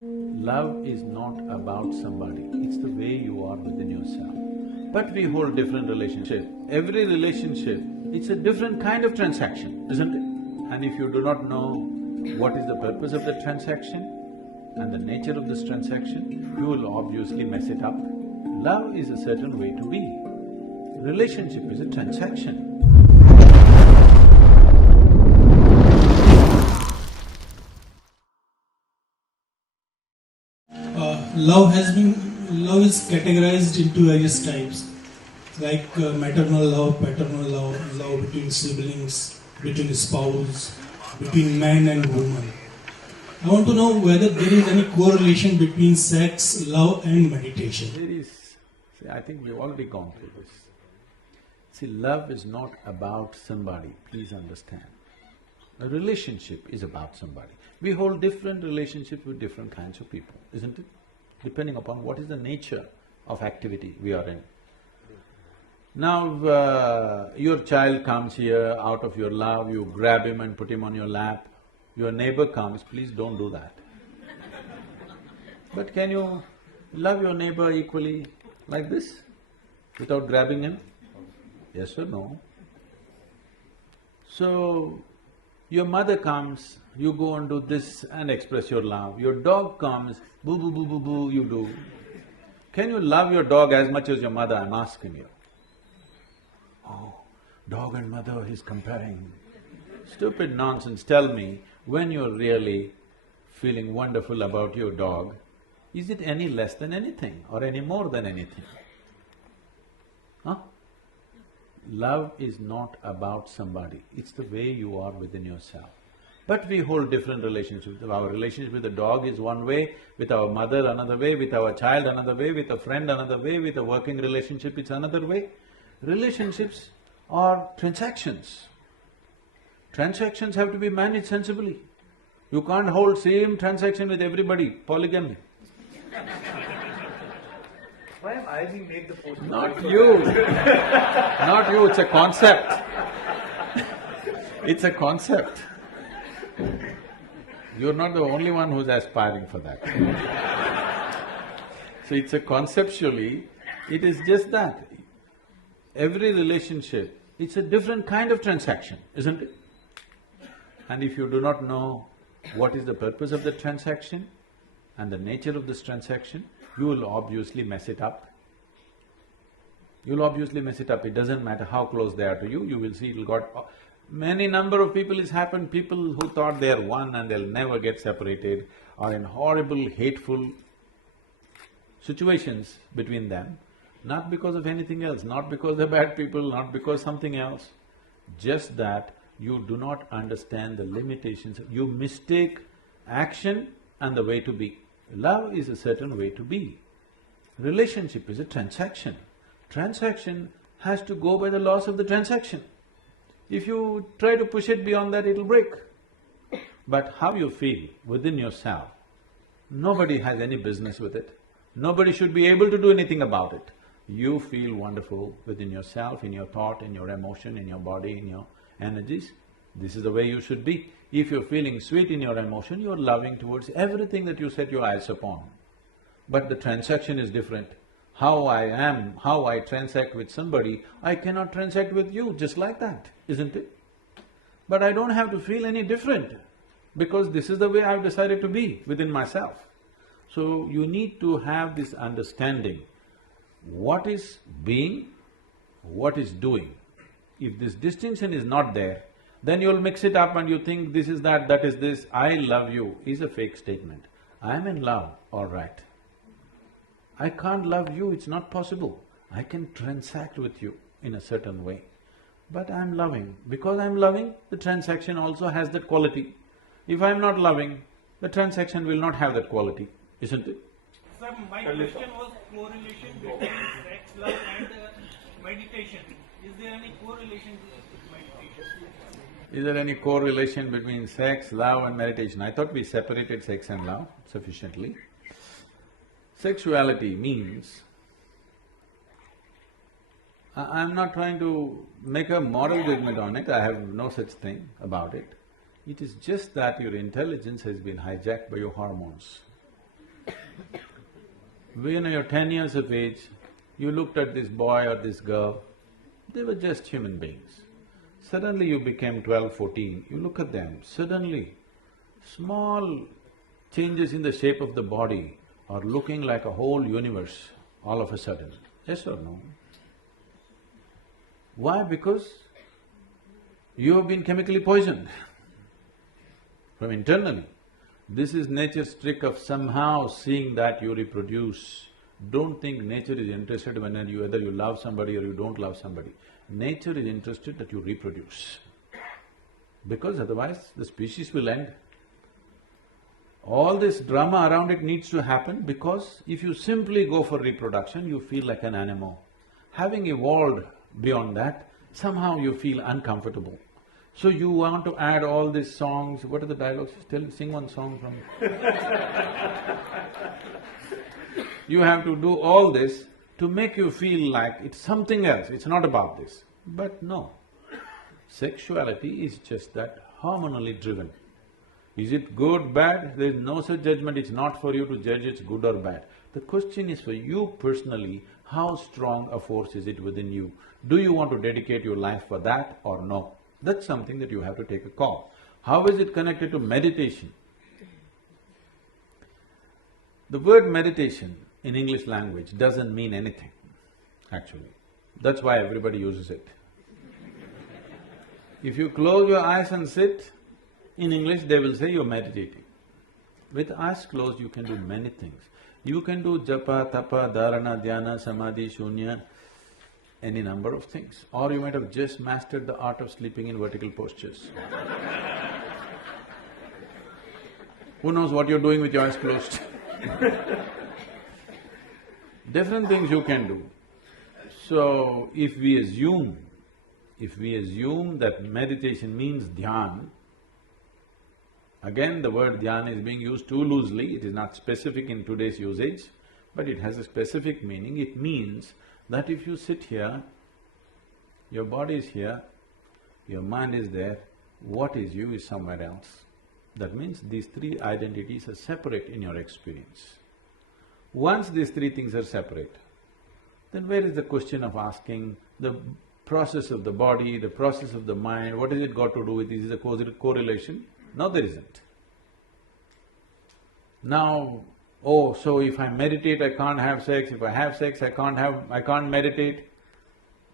Love is not about somebody, it's the way you are within yourself. But we hold different relationship. Every relationship, it's a different kind of transaction, isn't it? And if you do not know what is the purpose of the transaction and the nature of this transaction, you will obviously mess it up. Love is a certain way to be. Relationship is a transaction. Love is categorized into various types, like maternal love, paternal love, love between siblings, between spouse, between man and woman. I want to know whether there is any correlation between sex, love and meditation. There is… See, I think we've already gone through this. See, love is not about somebody, please understand. A relationship is about somebody. We hold different relationships with different kinds of people, isn't it? Depending upon what is the nature of activity we are in. Now, your child comes here out of your love, you grab him and put him on your lap. Your neighbor comes, please don't do that. But can you love your neighbor equally like this, without grabbing him? Yes or no? So, your mother comes, you go and do this and express your love. Your dog comes, boo boo boo boo boo, you do. Can you love your dog as much as your mother? I'm asking you. Oh, dog and mother, he's comparing. Stupid nonsense, tell me, when you're really feeling wonderful about your dog, is it any less than anything or any more than anything? Huh? Love is not about somebody, it's the way you are within yourself. But we hold different relationships. Our relationship with the dog is one way, with our mother another way, with our child another way, with a friend another way, with a working relationship it's another way. Relationships are transactions. Transactions have to be managed sensibly. You can't hold same transaction with everybody, polygamy. Why am I being made the poster? Not you, not you, it's a concept. It's a concept. You're not the only one who's aspiring for that. So it's a conceptually, it is just that. Every relationship, it's a different kind of transaction, isn't it? And if you do not know what is the purpose of the transaction and the nature of this transaction, you will obviously mess it up. You'll obviously mess it up, it doesn't matter how close they are to you, you will see it'll got… Many number of people it's happened, people who thought they're one and they'll never get separated are in horrible, hateful situations between them, not because of anything else, not because they're bad people, not because something else, just that you do not understand the limitations, you mistake action and the way to be. Love is a certain way to be. Relationship is a transaction. Transaction has to go by the laws of the transaction. If you try to push it beyond that, it'll break. But how you feel within yourself, nobody has any business with it. Nobody should be able to do anything about it. You feel wonderful within yourself, in your thought, in your emotion, in your body, in your energies. This is the way you should be. If you're feeling sweet in your emotion, you're loving towards everything that you set your eyes upon. But the transaction is different. How I am, how I transact with somebody, I cannot transact with you just like that, isn't it? But I don't have to feel any different, because this is the way I've decided to be within myself. So you need to have this understanding, what is being, what is doing. If this distinction is not there, then you'll mix it up and you think this is that is this. I love you is a fake statement. I'm in love, all right. I can't love you, it's not possible. I can transact with you in a certain way. But I'm loving. Because I'm loving, the transaction also has that quality. If I'm not loving, the transaction will not have that quality, isn't it? Sir, my question was correlation between sex, love and meditation. Is there any correlation with meditation? Is there any correlation between sex, love and meditation? I thought we separated sex and love sufficiently. Sexuality means… I'm not trying to make a moral judgment on it, I have no such thing about it. It is just that your intelligence has been hijacked by your hormones. When you're 10 years of age, you looked at this boy or this girl, they were just human beings. Suddenly you became 12, 14, you look at them, suddenly small changes in the shape of the body are looking like a whole universe all of a sudden. Yes or no? Why? Because you have been chemically poisoned from internally. This is nature's trick of somehow seeing that you reproduce. Don't think nature is interested whether you love somebody or you don't love somebody. Nature is interested that you reproduce, because otherwise the species will end. All this drama around it needs to happen because if you simply go for reproduction, you feel like an animal. Having evolved beyond that, somehow you feel uncomfortable. So you want to add all these songs, what are the dialogues? Sing one song from… You have to do all this to make you feel like it's something else, it's not about this. But no, sexuality is just that hormonally driven. Is it good, bad? There is no such judgment, it's not for you to judge it's good or bad. The question is for you personally, how strong a force is it within you? Do you want to dedicate your life for that or no? That's something that you have to take a call. How is it connected to meditation? The word meditation in English language doesn't mean anything, actually. That's why everybody uses it. If you close your eyes and sit, in English they will say you're meditating. With eyes closed you can do many things. You can do japa, tapa, dharana, dhyana, samadhi, shunya, any number of things. Or you might have just mastered the art of sleeping in vertical postures. Who knows what you're doing with your eyes closed? Different things you can do. So, if we assume that meditation means dhyan, again the word dhyan is being used too loosely, it is not specific in today's usage, but it has a specific meaning. It means that if you sit here, your body is here, your mind is there, what is you is somewhere else. That means these three identities are separate in your experience. Once these three things are separate, then where is the question of asking the process of the body, the process of the mind, what has it got to do with, is it a correlation? No, there isn't. Now, oh, so if I meditate I can't have sex, if I have sex I can't meditate.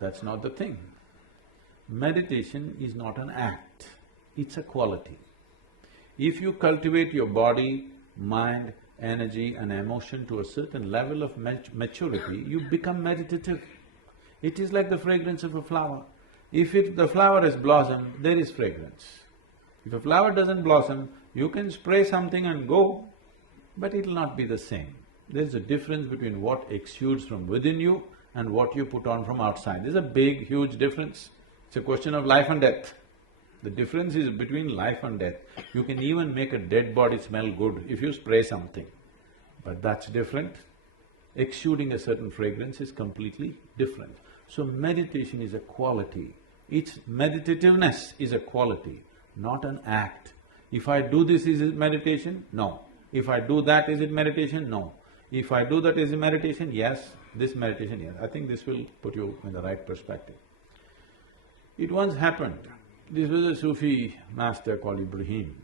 That's not the thing. Meditation is not an act, it's a quality. If you cultivate your body, mind, energy and emotion to a certain level of maturity, you become meditative. It is like the fragrance of a flower. If the flower has blossomed, there is fragrance. If a flower doesn't blossom, you can spray something and go, but it'll not be the same. There's a difference between what exudes from within you and what you put on from outside. There's a big, huge difference. It's a question of life and death. The difference is between life and death. You can even make a dead body smell good if you spray something, but that's different. Exuding a certain fragrance is completely different. So meditation is a quality. Its meditativeness is a quality, not an act. If I do this, is it meditation? No. If I do that, is it meditation? No. If I do that, is it meditation? Yes. This meditation, yes. I think this will put you in the right perspective. It once happened, this was a Sufi master called Ibrahim.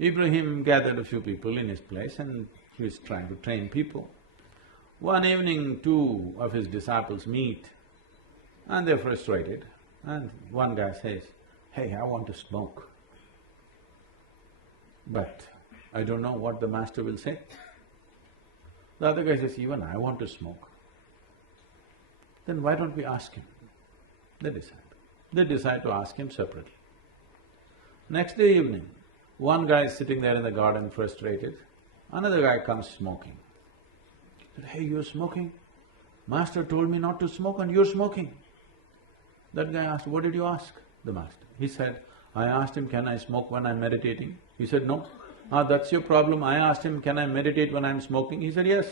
Ibrahim gathered a few people in his place and he was trying to train people. One evening, two of his disciples meet and they're frustrated, and one guy says, "Hey, I want to smoke, but I don't know what the master will say." The other guy says, "Even I want to smoke." Then why don't we ask him? They decide. They decide to ask him separately. Next day evening, one guy is sitting there in the garden frustrated, another guy comes smoking. He said, "Hey, you're smoking? Master told me not to smoke and you're smoking." That guy asked, "What did you ask the master?" He said, "I asked him, can I smoke when I'm meditating?" He said, "No." "Ah, that's your problem. I asked him, can I meditate when I'm smoking?" He said, "Yes."